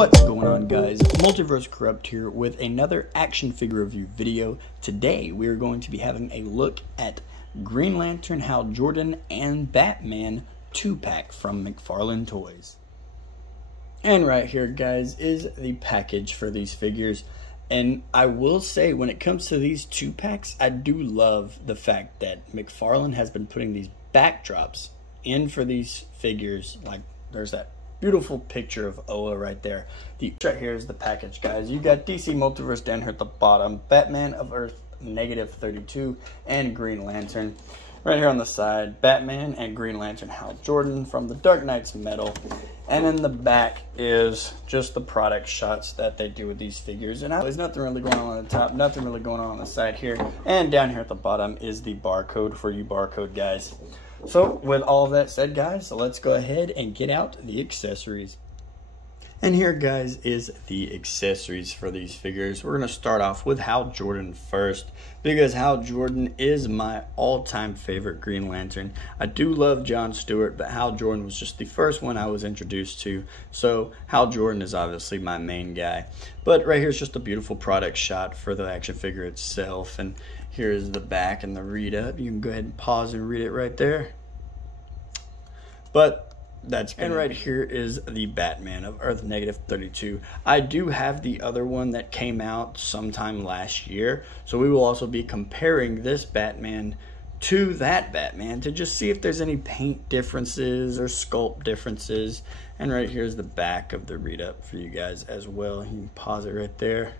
What's going on, guys? Multiverse Corrupt here with another action figure review video. Today we are going to be having a look at Green Lantern, Hal Jordan, and Batman 2-pack from Mcfarlane Toys. And right here, guys, is the package for these figures. And I will say, when it comes to these 2-packs, I do love the fact that Mcfarlane has been putting these backdrops in for these figures. Like, there's that beautiful picture of Oa right there. Right here is the package, guys. You got DC Multiverse down here at the bottom, Batman of Earth -32, and Green Lantern. Right here on the side, Batman and Green Lantern Hal Jordan from the Dark Knight's Metal. And in the back is just the product shots that they do with these figures. And there's nothing really going on the top, nothing really going on the side here. And down here at the bottom is the barcode for you barcode guys. So with all of that said, guys, let's go ahead and get out the accessories. And here, guys, is the accessories for these figures. We're going to start off with Hal Jordan first, because Hal Jordan is my all-time favorite Green Lantern. I do love John Stewart, but Hal Jordan was just the first one I was introduced to. So Hal Jordan is obviously my main guy. But right here is just a beautiful product shot for the action figure itself. And here is the back and the read-up. You can go ahead and pause and read it right there. But that's good. And right here is the Batman of Earth -32. I do have the other one that came out sometime last year, so we will also be comparing this Batman to that Batman to just see if there's any paint differences or sculpt differences. And right here's the back of the read up for you guys as well. You can pause it right there.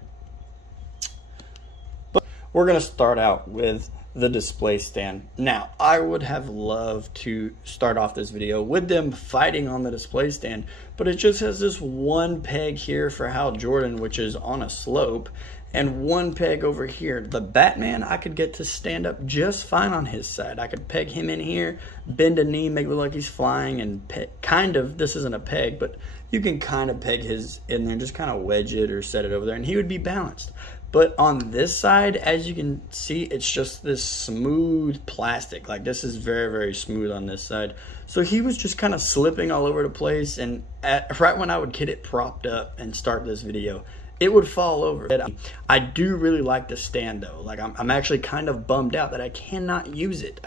But we're going to start out with the display stand. Now, I would have loved to start off this video with them fighting on the display stand, but it just has this one peg here for Hal Jordan, which is on a slope, and one peg over here. The Batman, I could get to stand up just fine on his side. I could peg him in here, bend a knee, make it look like he's flying, and kind of, this isn't a peg, but you can kind of peg his in there, just kind of wedge it or set it over there, and he would be balanced. But on this side, as you can see, it's just this smooth plastic. Like, this is very, very smooth on this side. So he was just kind of slipping all over the place. And right when I would get it propped up and start this video, it would fall over. I do really like the stand, though. Like, I'm actually kind of bummed out that I cannot use it.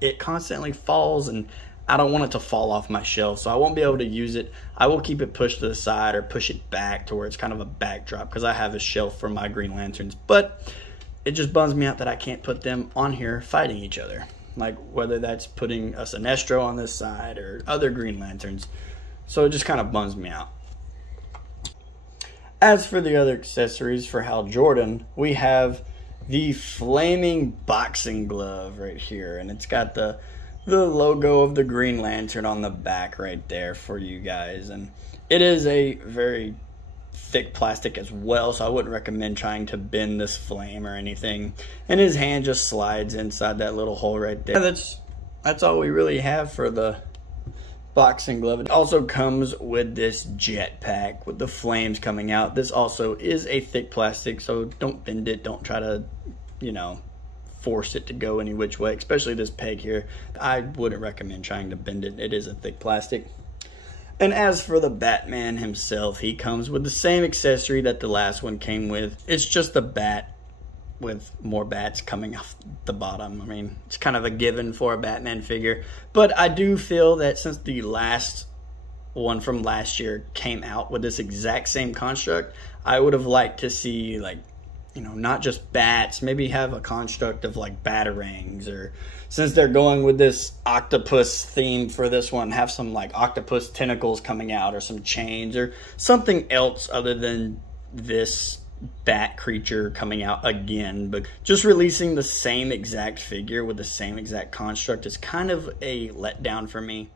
It constantly falls, and I don't want it to fall off my shelf, so I won't be able to use it. I will keep it pushed to the side or push it back to where it's kind of a backdrop, because I have a shelf for my Green Lanterns. But it just bums me out that I can't put them on here fighting each other. Like, whether that's putting a Sinestro on this side or other Green Lanterns. So it just kind of bums me out. As for the other accessories for Hal Jordan, we have the flaming boxing glove right here. And it's got the logo of the Green Lantern on the back right there for you guys. And it is a very thick plastic as well, so I wouldn't recommend trying to bend this flame or anything. And his hand just slides inside that little hole right there. That's all we really have for the boxing glove. It also comes with this jetpack with the flames coming out. This also is a thick plastic, so don't bend it. Don't try to, you know, force it to go any which way, especially this peg here. I wouldn't recommend trying to bend it. It is a thick plastic. And as for the Batman himself, he comes with the same accessory that the last one came with. It's just a bat with more bats coming off the bottom. I mean, it's kind of a given for a Batman figure, but I do feel that since the last one from last year came out with this exact same construct, I would have liked to see, like, you know, not just bats, maybe have a construct of like batarangs, or since they're going with this octopus theme for this one, have some like octopus tentacles coming out, or some chains, or something else other than this bat creature coming out again. But just releasing the same exact figure with the same exact construct is kind of a letdown for me.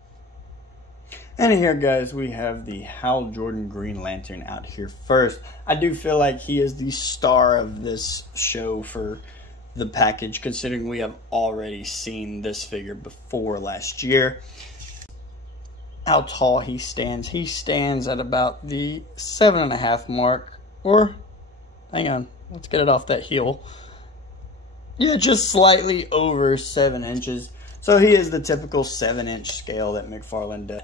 And here, guys, we have the Hal Jordan Green Lantern out here first. I do feel like he is the star of this show for the package, considering we have already seen this figure before last year. How tall he stands. He stands at about the 7.5 mark, or, hang on, let's get it off that heel. Yeah, just slightly over 7 inches. So he is the typical 7-inch scale that Mcfarlane does.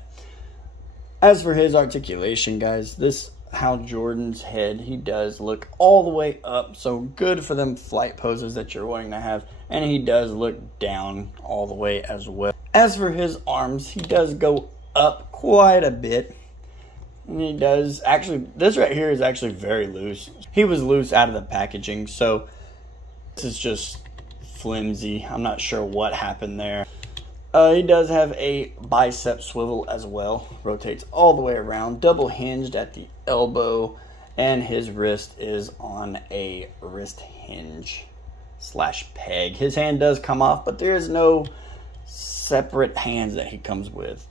As for his articulation, guys, this Hal Jordan's head, he does look all the way up, so good for them flight poses that you're wanting to have, and he does look down all the way as well. As for his arms, he does go up quite a bit, and he does, actually, this right here is actually very loose. He was loose out of the packaging, so this is just flimsy. I'm not sure what happened there. He does have a bicep swivel as well. Rotates all the way around. Double hinged at the elbow. And his wrist is on a wrist hinge / peg. His hand does come off, but there is no separate hands that he comes with.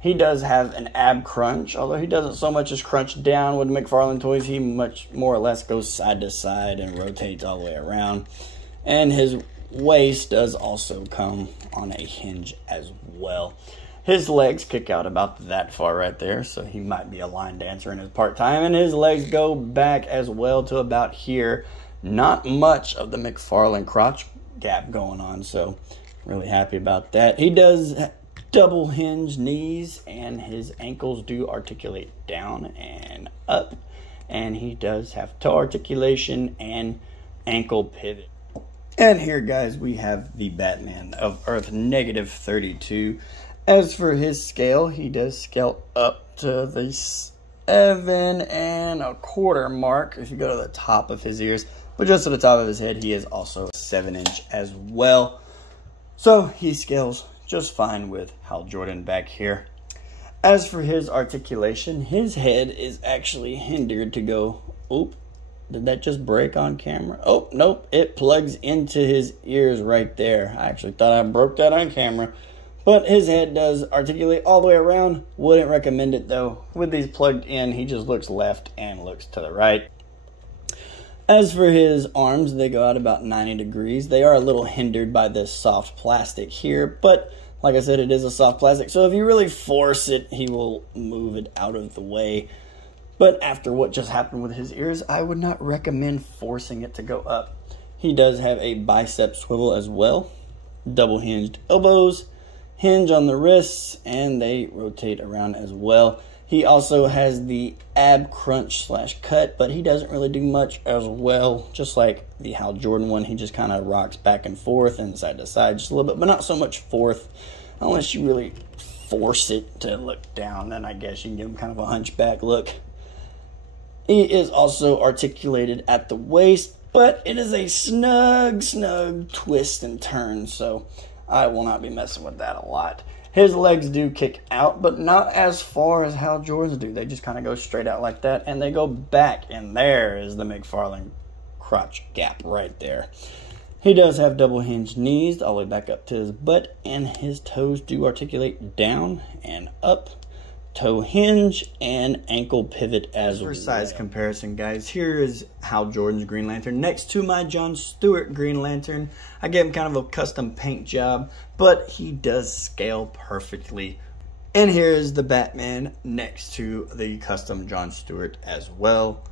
He does have an ab crunch, although he doesn't so much as crunch down with Mcfarlane toys. He much more or less goes side to side and rotates all the way around. And his waist does also come on a hinge as well. His legs kick out about that far right there, so he might be a line dancer in his part-time, and his legs go back as well to about here. Not much of the Mcfarlane crotch gap going on, so really happy about that. He does double hinge knees, and his ankles do articulate down and up, and he does have toe articulation and ankle pivot. And here, guys, we have the Batman of Earth -32. As for his scale, he does scale up to the 7 1/4 mark if you go to the top of his ears. But just to the top of his head, he is also 7" as well. So he scales just fine with Hal Jordan back here. As for his articulation, his head is actually hindered to go, oop. Did that just break on camera? Oh, nope. It plugs into his ears right there. I actually thought I broke that on camera. But his head does articulate all the way around. Wouldn't recommend it, though. With these plugged in, he just looks left and looks to the right. As for his arms, they go out about 90 degrees. They are a little hindered by this soft plastic here. But, like I said, it is a soft plastic. So if you really force it, he will move it out of the way. But after what just happened with his ears, I would not recommend forcing it to go up. He does have a bicep swivel as well. Double hinged elbows, hinge on the wrists, and they rotate around as well. He also has the ab crunch / cut, but he doesn't really do much as well. Just like the Hal Jordan one, he just kind of rocks back and forth and side to side just a little bit, but not so much forth. Unless you really force it to look down, then I guess you can give him kind of a hunchback look. He is also articulated at the waist, but it is a snug twist and turn, so I will not be messing with that a lot. His legs do kick out, but not as far as Hal Jordan's do. They just kind of go straight out like that, and they go back, and there is the Mcfarlane crotch gap right there. He does have double hinged knees all the way back up to his butt, and his toes do articulate down and up. Toe hinge and ankle pivot as well. For size comparison, guys, here is Hal Jordan's Green Lantern next to my John Stewart Green Lantern. I gave him kind of a custom paint job, but he does scale perfectly. And here is the Batman next to the custom John Stewart as well.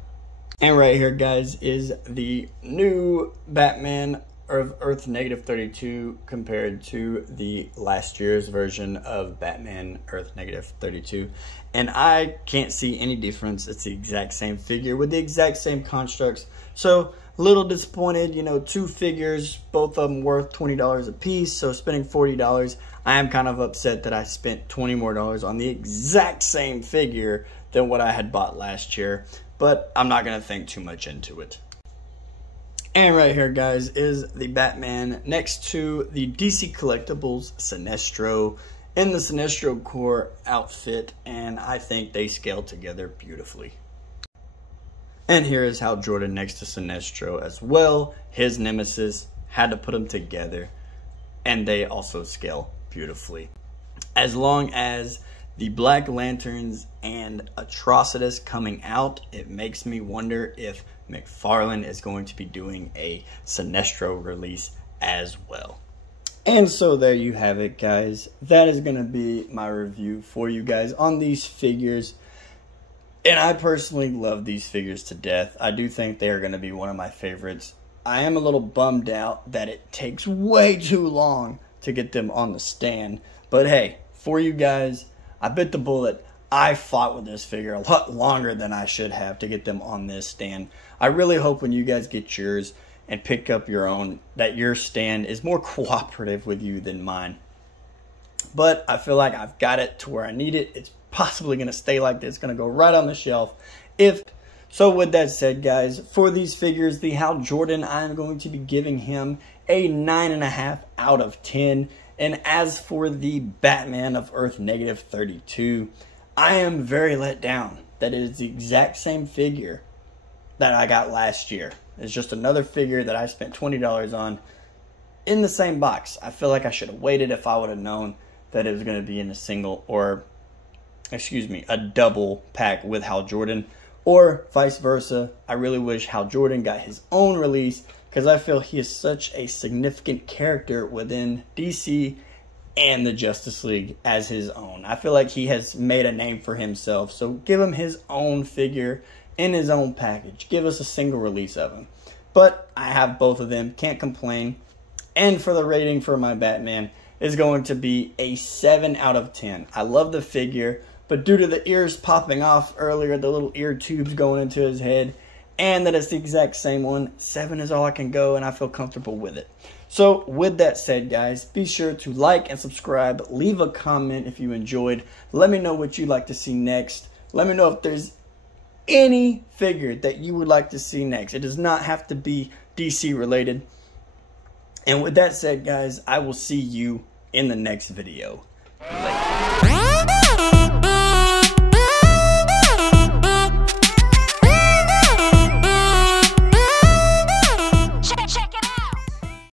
And right here, guys, is the new Batman of Earth -32 compared to the last year's version of Batman Earth -32. And I can't see any difference. It's the exact same figure with the exact same constructs. So a little disappointed, you know, 2 figures, both of them worth $20 a piece. So spending $40, I am kind of upset that I spent $20 more on the exact same figure than what I had bought last year. But I'm not going to think too much into it. And right here, guys, is the Batman next to the DC Collectibles Sinestro in the Sinestro Core outfit, and I think they scale together beautifully. And here is Hal Jordan next to Sinestro as well. His nemesis, had to put them together, and they also scale beautifully. As long as the Black Lanterns and Atrocitus coming out, it makes me wonder if Mcfarlane is going to be doing a Sinestro release as well. And so there you have it, guys. That is going to be my review for you guys on these figures. And I personally love these figures to death. I do think they are going to be one of my favorites. I am a little bummed out that it takes way too long to get them on the stand. But hey, for you guys, I bit the bullet. I fought with this figure a lot longer than I should have to get them on this stand. I really hope when you guys get yours and pick up your own, that your stand is more cooperative with you than mine. But I feel like I've got it to where I need it. It's possibly going to stay like this. It's going to go right on the shelf. So with that said, guys, for these figures, the Hal Jordan, I am going to be giving him a 9.5 out of 10. And as for the Batman of Earth -32, I am very let down that it is the exact same figure that I got last year. It's just another figure that I spent $20 on in the same box. I feel like I should have waited if I would have known that it was going to be in a single, or excuse me, a double pack with Hal Jordan, or vice versa. I really wish Hal Jordan got his own release, because I feel he is such a significant character within DC and the Justice League as his own. I feel like he has made a name for himself. So give him his own figure in his own package. Give us a single release of him. But I have both of them. Can't complain. And for the rating for my Batman is going to be a 7 out of 10. I love the figure, but due to the ears popping off earlier, the little ear tubes going into his head, and that it's the exact same one, 7 is all I can go, and I feel comfortable with it. So with that said, guys, be sure to like and subscribe. Leave a comment if you enjoyed. Let me know what you'd like to see next. Let me know if there's any figure that you would like to see next. It does not have to be DC related. And with that said, guys, I will see you in the next video.